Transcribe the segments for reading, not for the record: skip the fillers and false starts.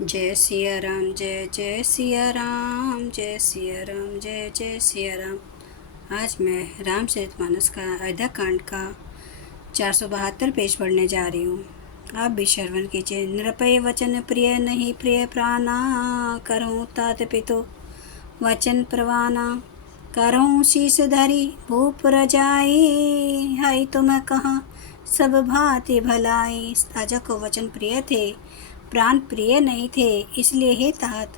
जय सिया राम, जय जय सिया राम, जय सिया राम, जय जय सिया राम। आज मैं रामचरितमानस का अयोध्या कांड का 472 पेज पढ़ने जा रही हूँ। आप भी श्रवण कीजिए। नृपय वचन प्रिय नहीं प्रिय प्राणा, करहूँ तात पितु वचन प्रवाना। करहूँ शीस धरी भूप रजाई, हाय तुम कहाँ सब भांति भलाई। राजा को वचन प्रिय थे, प्राण प्रिय नहीं थे, इसलिए हे तात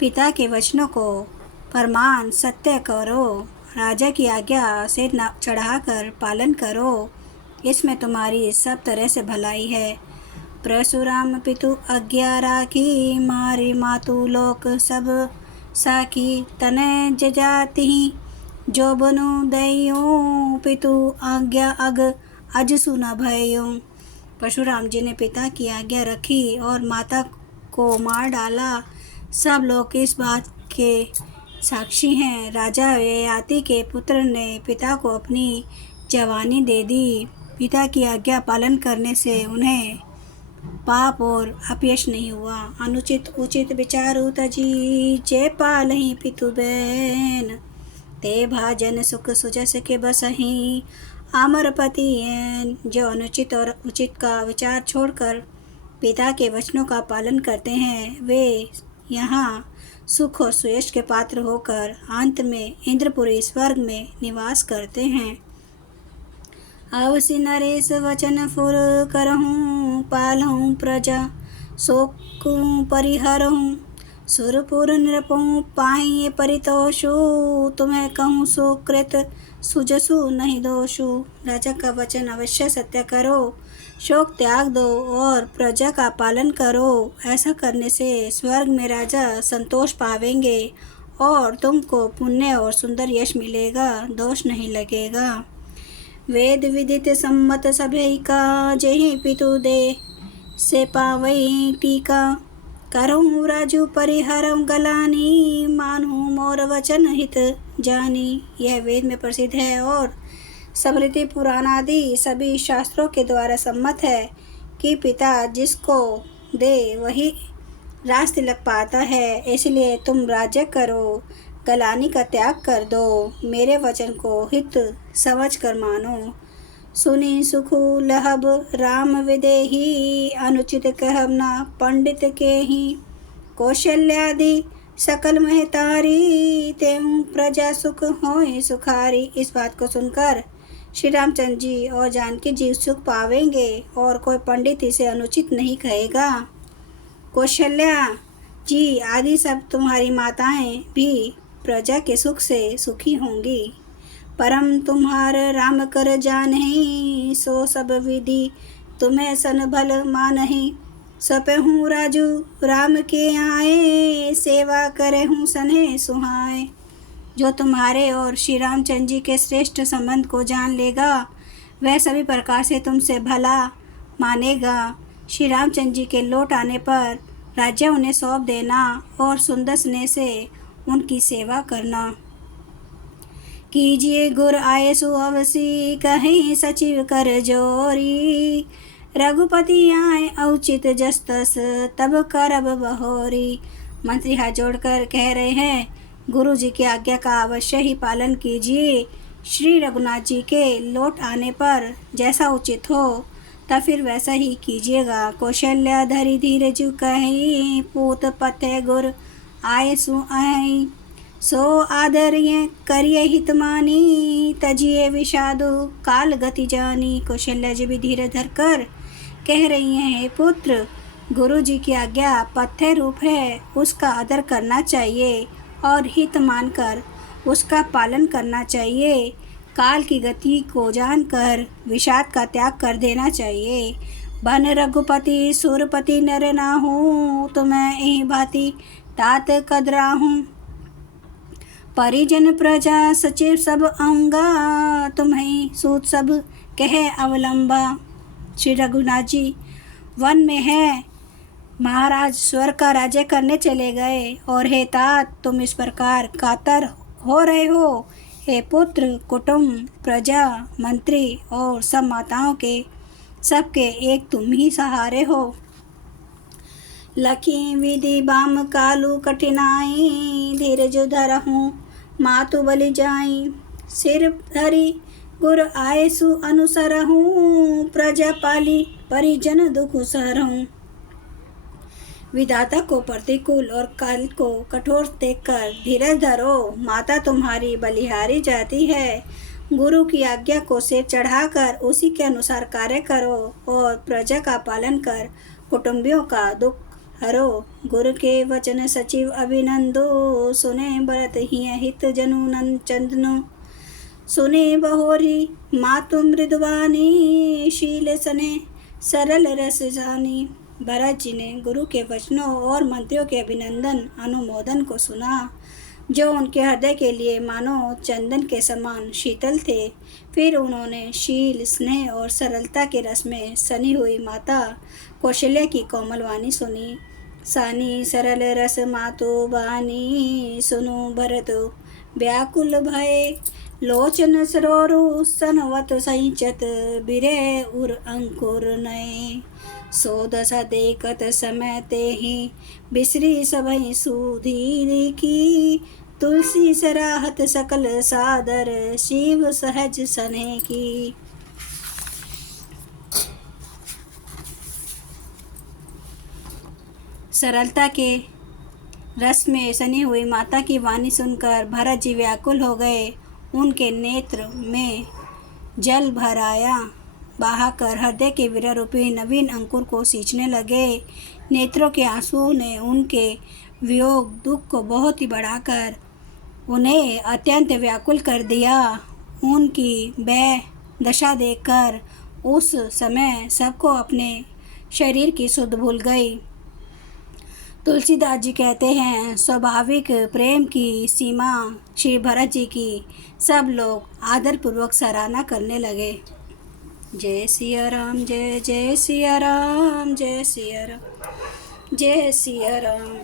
पिता के वचनों को प्रमाण सत्य करो, राजा की आज्ञा से चढ़ाकर पालन करो, इसमें तुम्हारी सब तरह से भलाई है। परशुराम पितु आज्ञा राखी, मारी मातु लोक सब साखी। तनय जजाति जो बनु दयो, पितु आज्ञा अग अज सुन भयो। परशुराम जी ने पिता की आज्ञा रखी और माता को मार डाला। सब लोग इस बात के साक्षी हैं। राजा ययाति के पुत्र ने पिता को अपनी जवानी दे दी। पिता की आज्ञा पालन करने से उन्हें पाप और अपयश नहीं हुआ। अनुचित उचित विचारु तजी, जे पालहि पितु बैन। ते भाजन सुख सुजस के बसहि, अमरपति ऐन। जो अनुचित और उचित का विचार छोड़कर पिता के वचनों का पालन करते हैं, वे यहाँ सुख और सुयश के पात्र होकर अंत में इंद्रपुरी स्वर्ग में निवास करते हैं। अवसि नरेश वचन फुर करहूँ, पालहूँ प्रजा शोक परिहरहूँ। सुरपुर नृपहूँ पाहिए परितोषु, तुम्हें कहूँ सुकृत सुजसु नहीं दोषु। राजा का वचन अवश्य सत्य करो, शोक त्याग दो और प्रजा का पालन करो। ऐसा करने से स्वर्ग में राजा संतोष पावेंगे और तुमको पुण्य और सुंदर यश मिलेगा, दोष नहीं लगेगा। वेद विदित सम्मत सभै का, जेहि पितु दे से पावई टीका। करहूँ राजू परिहरम गलानी, मानहूँ मोर वचन हित जानी। यह वेद में प्रसिद्ध है और स्मृति पुराण आदि सभी शास्त्रों के द्वारा सम्मत है कि पिता जिसको दे वही राज तिलक पाता है। इसलिए तुम राज्य करो, गलानी का त्याग कर दो, मेरे वचन को हित समझ कर मानो। सुनी सुखु लहब राम विदेही, अनुचित कहब ना पंडित के ही। कौशल्यादि सकल महतारी, तेहु प्रजा सुख होए सुखारी। इस बात को सुनकर श्री रामचंद्र जी और जानकी जी सुख पावेंगे और कोई पंडित इसे अनुचित नहीं कहेगा। कौशल्या जी आदि सब तुम्हारी माताएं भी प्रजा के सुख से सुखी होंगी। परम तुम्हार राम कर जानहि, सो सब विधि तुम्हें सन भल मानहि। सपहूँ राजू राम के आए, सेवा करहूँ सने सुहाए। जो तुम्हारे और श्री रामचंद्र जी के श्रेष्ठ संबंध को जान लेगा, वह सभी प्रकार से तुमसे भला मानेगा। श्री रामचंद्र जी के लौट आने पर राज्य उन्हें सौंप देना और सुंदर स्नेह से उनकी सेवा करना। कीजिए गुर आए सुअवसी, कहीं सचिव कर जोरी। रघुपति आए औचित जस्तस, तब करब बहोरी। मंत्री हाथ जोड़कर कह रहे हैं, गुरु जी की आज्ञा का अवश्य ही पालन कीजिए। श्री रघुनाथ जी के लौट आने पर जैसा उचित हो तब फिर वैसा ही कीजिएगा। कौशल्या धरी धीरज कहीं, पूत पथे गुर आए सुआई। सो आदर्य करिए हित मानी, तजिए विषादु काल गति जानी। कौशल्या जी भी धीरे धर कर कह रही हैं, हे पुत्र, गुरु जी की आज्ञा पथ्य रूप है, उसका आदर करना चाहिए और हित मानकर उसका पालन करना चाहिए। काल की गति को जानकर विषाद का त्याग कर देना चाहिए। बन रघुपति सुरपति नर नाहूँ, तुम्हें यही भांति तात कदराहूँ। परिजन प्रजा सचिव सब अंगा, तुम्हें सूत सब कहे अवलंबा। श्री रघुनाथ जी वन में है, महाराज स्वर्ग का राज्य करने चले गए और हे तात तुम इस प्रकार कातर हो रहे हो। हे पुत्र, कुटुंब प्रजा मंत्री और सब माताओं के सबके एक तुम ही सहारे हो। लखी विधि बाम कालू कठिनाई, धीरज धरहूँ मातु बलि जाई। सिर धरि गुर आयसु अनुसरहूँ, प्रजा पाली परिजन दुख सहरहूँ। विधाता को प्रतिकूल और काल को कठोर देखकर धीरज धरो, माता तुम्हारी बलिहारी जाती है। गुरु की आज्ञा को सिर चढ़ाकर उसी के अनुसार कार्य करो और प्रजा का पालन कर कुटुंबियों का दुख हरो। गुरु के वचन सचिव अभिनंदो, सुने भरत हिय हित जनु चंदनो। सुने बहोरी मातु मृदुवानी, शील सने सरल रस जानी। भरत जी ने गुरु के वचनों और मंत्रियों के अभिनंदन अनुमोदन को सुना, जो उनके हृदय के लिए मानो चंदन के समान शीतल थे। फिर उन्होंने शील, स्नेह और सरलता के रस में सनी हुई माता कौशल्या की कोमल वाणी सुनी। सानी सरल रस मातु बानी, सुनु भरत व्याकुल भय। लोचन सरोरु सनवत संचत, बिरे उर अंकुर नये। सो दशा देखत समय ते ही, बिसरी सबहि सुधीर की। तुलसी सराहत सकल सादर, शिव सहज सने की। सरलता के रस में सनी हुई माता की वाणी सुनकर भरत जी व्याकुल हो गए। उनके नेत्र में जल भर आया, बहाकर हृदय के विरह रूपी नवीन अंकुर को सींचने लगे। नेत्रों के आंसू ने उनके वियोग दुख को बहुत ही बढ़ाकर उन्हें अत्यंत व्याकुल कर दिया। उनकी वह दशा देखकर उस समय सबको अपने शरीर की सुध भूल गई। तुलसीदास जी कहते हैं, स्वाभाविक प्रेम की सीमा श्री भरत जी की सब लोग आदरपूर्वक सराहना करने लगे। जय सिया राम, जय जय सिया राम, जय सिया राम, जय सिया राम।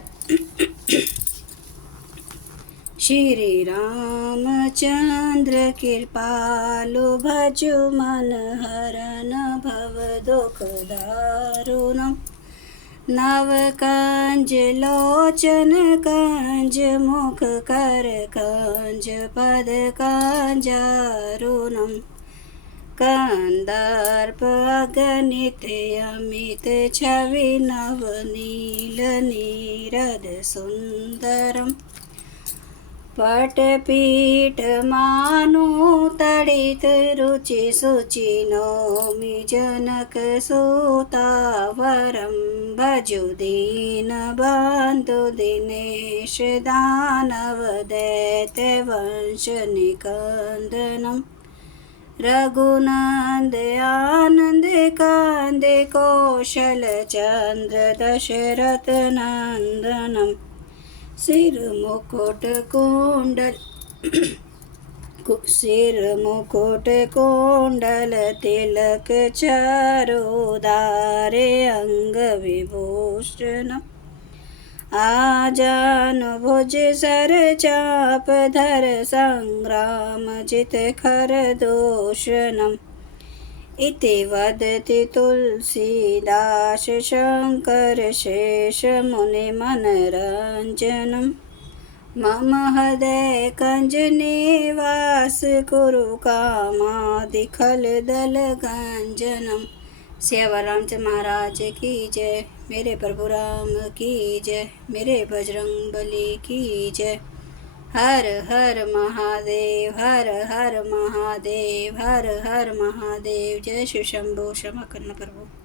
श्री रामचंद्र कृपालु, भजु मन हरन भव दुख दारुणम्। नव कंज लोचन कंज, मुख कर कंज पद कंजारुणम्। कंदर्प अगणित अमित, छवि नव नील नीरद सुंदरम्। पटपीठ मानो तड़ित, रुचि सुचि नौमि जनक सुतावरम्। भजु दीन बंधु दिनेश, दानव दैत्य वंश निकंदनम्। रघुनंद आनंद कंद, कौशल चंद्र दशरथ नंदनम्। सिर मुकुट कुंडल तिलक चारुधारे, अंग विभूषणम्। आजान भुज सर चाप धर, संग्राम जित खर दूषणम्। इति वदति तुलसीदास, शंकर शेष मुनि मनरंजनम्। मम हृदय कंज निवास, कुरु कामादि खल दल गंजनम्। सियावर रामचंद्र महाराज की जय, मेरे प्रभु राम की जय, मेरे बजरंग बली की जय। हर हर महादेव, हर हर महादेव, हर हर महादेव। जय शिव शंभो। क्षमा करना प्रभु।